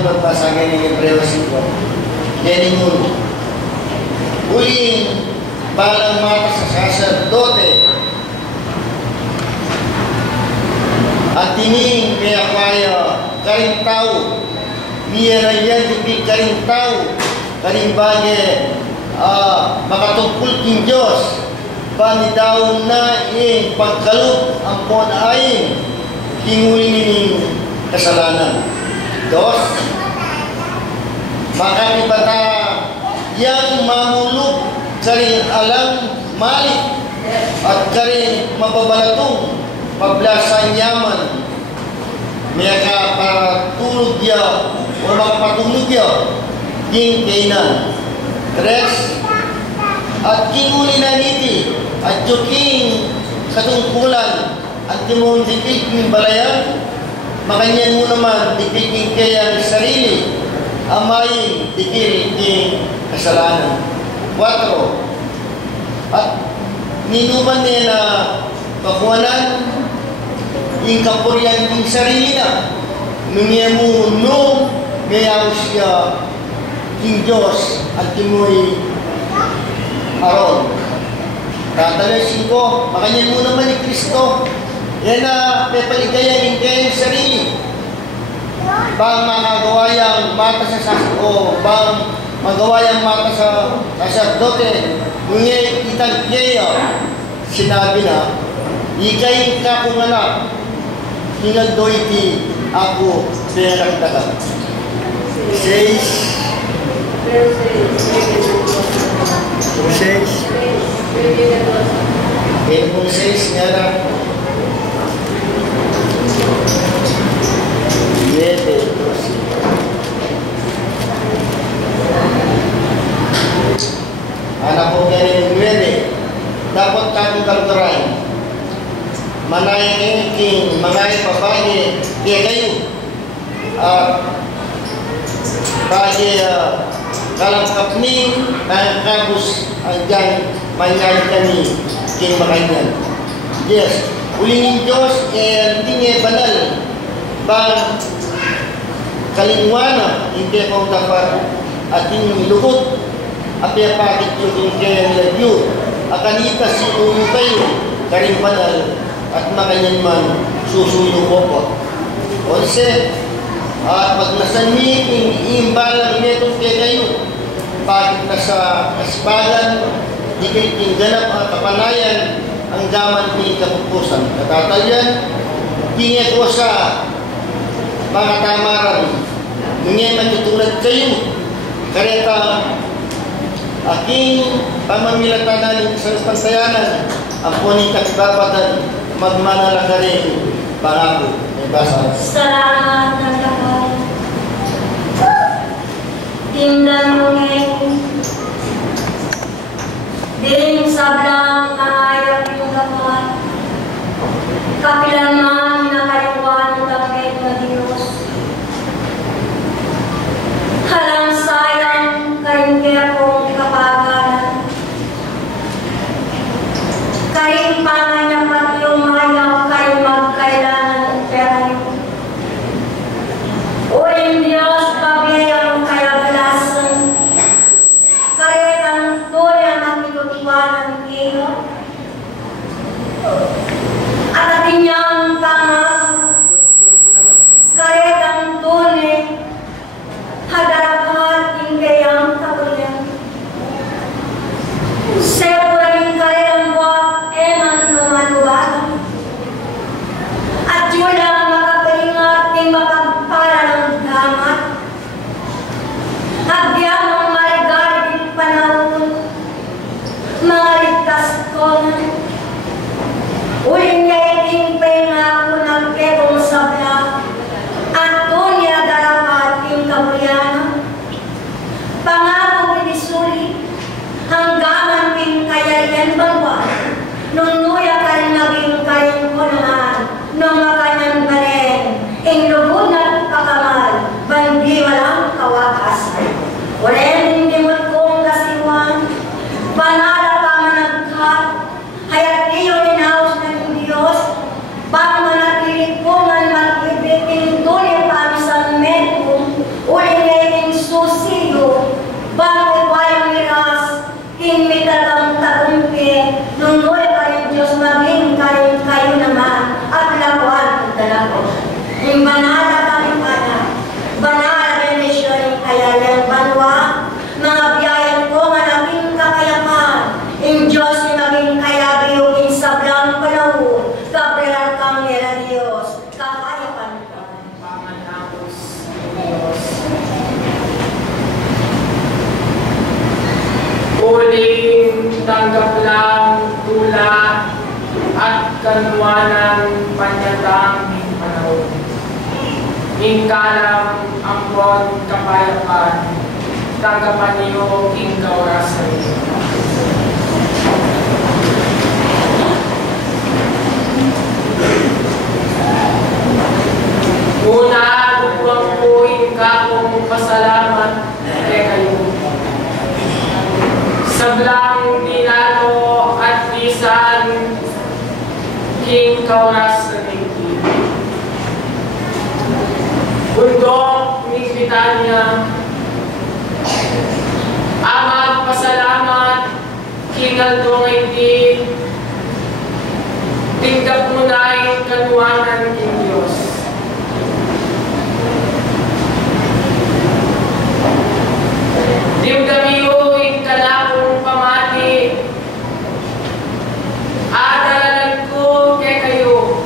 Namun pagpasagan ng Hebreo 5. Yan yung uling balang mata sa sacerdote at tining kaya kaya karing tao niya na yan hindi karing tao karing bagay makatungkol king Diyos panidaw na yung pagkalup ang puan ayin kingulin kasalanan. Dos, makakibata yang mamulog karing alam malik at karing mababalatong pablasan yaman maya para tulog ya o makapatulog ya king kainan. Tres, at king ulinan iti at king katungkulan at timong dipig ng balayan makanyan mo naman dipigin kaya sarili amayin dikil king kasalanan. 4, at ninuman niya na kakuanan yung kapurian king sarili na nungiya mo nung mayaw siya king Diyos at timoy aron. Tatalasin ko, makanyan mo naman ni Kristo. Yan na pepaligayan yung kayang sarili. Bang magagawa yung mata sa o bang magawa yung mata sa sacerdote. Ngunit itagkaya, sinabi na, ikay ka kung anak, hinagdoy ti ako pinagdagan. 6. Kung 6 nga lang. 9. Anak ko ganyan 9. Dapat kami kalutaran. Manayang king mga ipapagi kaya kayo. Pagi kalangkap ni kabus hanggang mangyay kami king makanyan. Yes, ulingin Diyos hindi niya banal bang kalingwana hindi ko dapat ating lukot at yapakit yung kaya nilagyo akanita si ulo kayo karing banal at makanyan man susuyo ko po. 11, at pag nasanmi imbalang netong kaya kayo pagit na sa kaspadan di kayo tingganap ang kapanayan ang gaman ni kapupusan. Katatalian tingin ko sa mga tamaran ngayon matutulad kayo kareta aking pamamilatanan sa pantayanan ang puning kakibabatan magmanala ka rin pangako. May basa. Salamat na lahat. Tingnan mo ngayon. Diling sablang nangayap yung dapat. Kapilan man nakayuan ng langit na Diyos. Halang sayang karinggya kong kapagalan. Karing panganyapat yung mayaw kayo magkailangan ng pera niyo. O tanggap lang tula at kanuwanan panyatang panahon. Ingkalang ang buwan kapayapaan, tanggapan niyo king kaurasan. Una, upang puhin ka kung pasalamat kay kayo. Sablang dinalo at lisan king kaurasan ng king. Bundok ni Bitanya, amag pasalamat king Aldong Iti, tinggap mo na yung kanuwanan king Diyos. Dimdamiyo yung kalakong pamati, adalan ko kay kayo.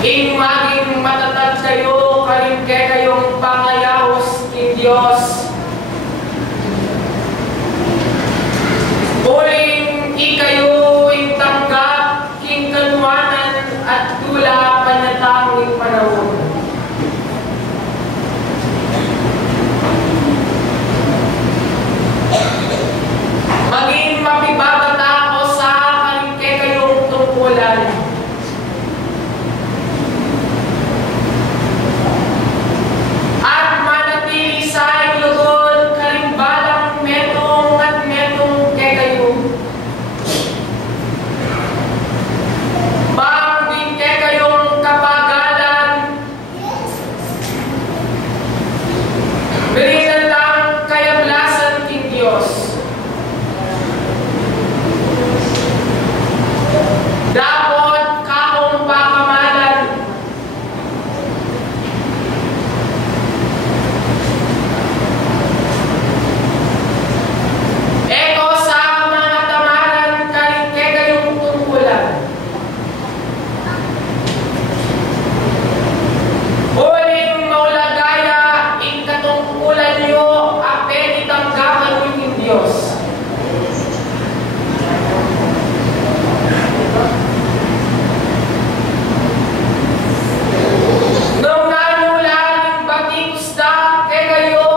Ing maging matatag kayo, kaling kay kayong pangayawos king Diyos. Uling ikayo yung tanggap king kanuwanan at tula panatanging panahon. Maging mapibabata ako sa kaling kayong tungkulan. At manatili sa ilugod kalimbalang metong at metong kayo. Maging kayong kapagalan. Berinan lang kayablasan king Diyos. Dapat kakong pakamalan. Eko sa mga tamaran kaling kayong tungkulan. Uling maulagaya ing katungkulan niyo apen itanggapan yung Diyos. Nung nanulan batikusta kay kayo,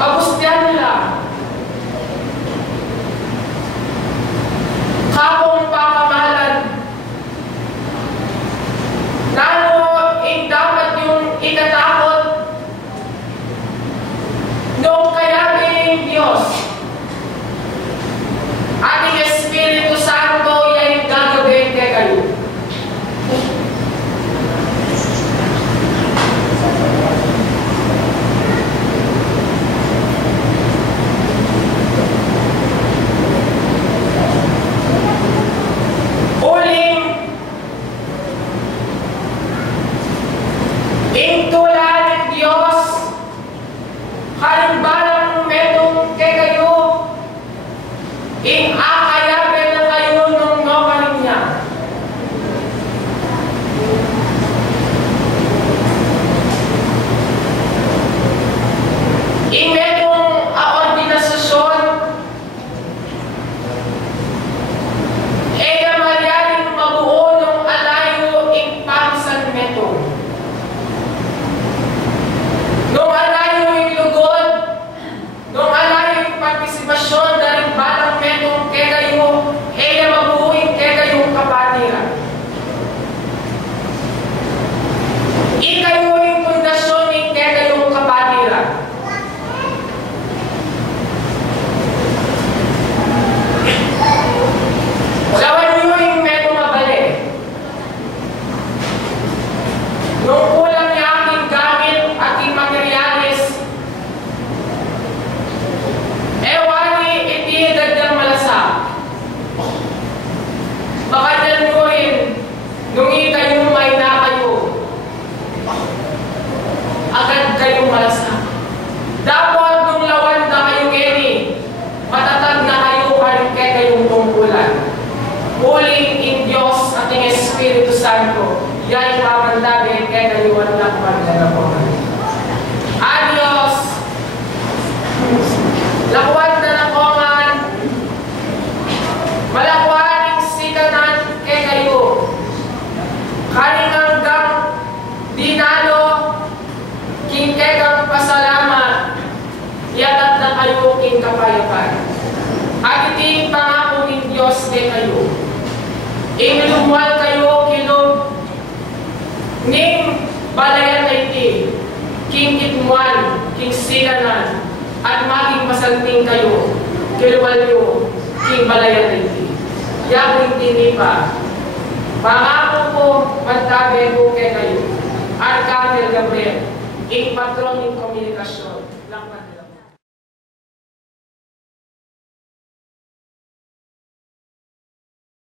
pagustyan nila. Kapong pakamalan. Nano, dapat yung ikatakot. Nung kayabing Diyos, ating Espiritu Santo yung gagawin kay kayo. Uling tula ng Diyos, halimbalang metong kay kayo, akayagan na kayo nung nokaling niya. Metong ordinasyon, mayaring mabuo ng alayo pangsan metong. Nung alayo yung lugod, nung alayo yung partisipasyon dahil balang metong kay kayo, mabuuin kay kayong kapatiran. Ikayo yung pundasyon kay kayong kapatiran. Lawan nyo yung metong mabali. Nung kulang niya aking gamit, aking materyales, wali itiyedad ng malasak. Baka dyan mo rin, nung kayo may na kayo, agad kayong malasak. Dapat nung lawan na kayo geni, matatag na kayo kay kayong tungkulan. Uling in Diyos ating Espiritu Santo, yan pamandabi kay kayo ang lakman na naponan. Adios! Inglumual kayo kilom ning balayan kaiti, king kitmuan, king sinanan, at maging masalting kayo, kilwalyo, king balayan kaiti. Yaking tinipa, pangako ko, magtabi ko kay kayo, Arcangel Gabriel, ing patron ng komunikasyon.